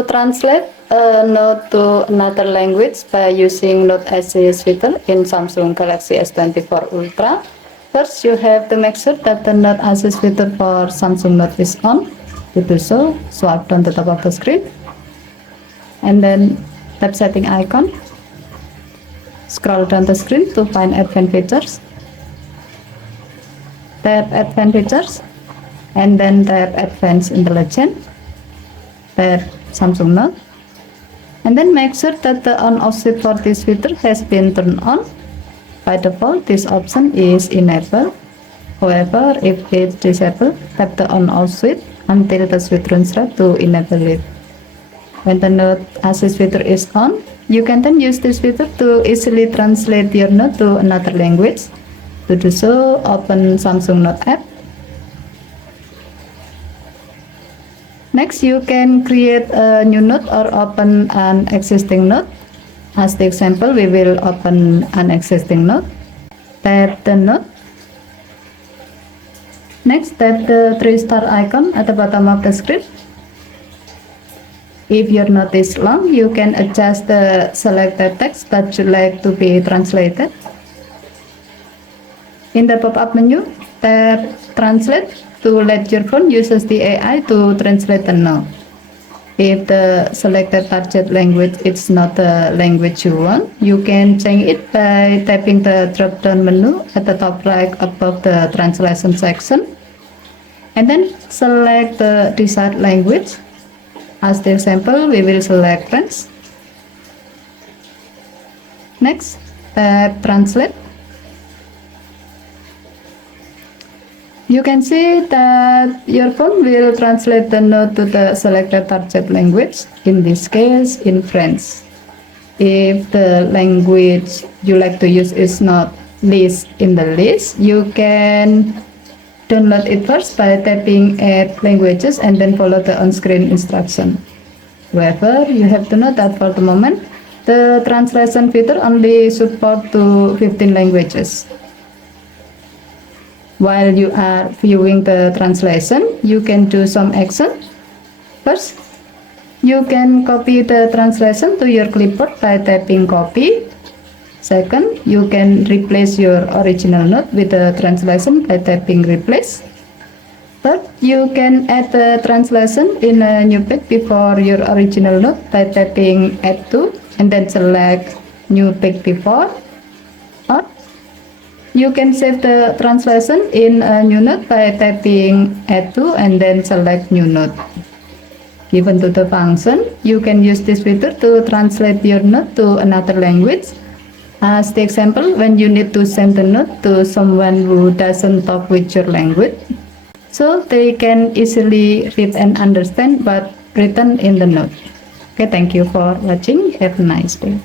To translate a note to another language by using Note Assist feature in Samsung Galaxy S24 Ultra, first you have to make sure that the Note Assist feature for Samsung Note is on. To do so, swipe down the top of the screen and then tap setting icon. Scroll down the screen to find Advanced Features. Tap Advanced Features and then tap Advanced Intelligence. Tap Samsung Note and then make sure that the on-off switch for this feature has been turned on. By default, this option is enabled. However, if it's disabled, tap the on-off switch until the switch runs red to enable it. When the Note Assist feature is on, you can then use this feature to easily translate your note to another language. To do so, open Samsung Note app. Next, you can create a new note or open an existing note. As the example, we will open an existing note. Tap the note. Next, tap the 3-star icon at the bottom of the screen. If your note is long, you can adjust the selected text that you like to be translated. In the pop-up menu, tap Translate to let your phone uses the AI to translate the note. If the selected target language is not the language you want, you can change it by tapping the drop-down menu at the top right above the translation section and then select the desired language. As the example, we will select French. Next, tap Translate. You can see that your phone will translate the note to the selected target language, in this case in French. If the language you like to use is not listed in the list, you can download it first by tapping Add Languages and then follow the on-screen instruction. However, you have to note that for the moment, the translation feature only supports to 15 languages. While you are viewing the translation, you can do some action. First, you can copy the translation to your clipboard by tapping Copy. Second, you can replace your original note with the translation by tapping Replace. Third, you can add the translation in a new page before your original note by tapping Add To and then select New Page Before. Or you can save the translation in a new note by tapping Add To and then select New Note. Given to the function, you can use this feature to translate your note to another language. As the example, when you need to send the note to someone who doesn't talk with your language, so they can easily read and understand what's written in the note. Okay, thank you for watching. Have a nice day.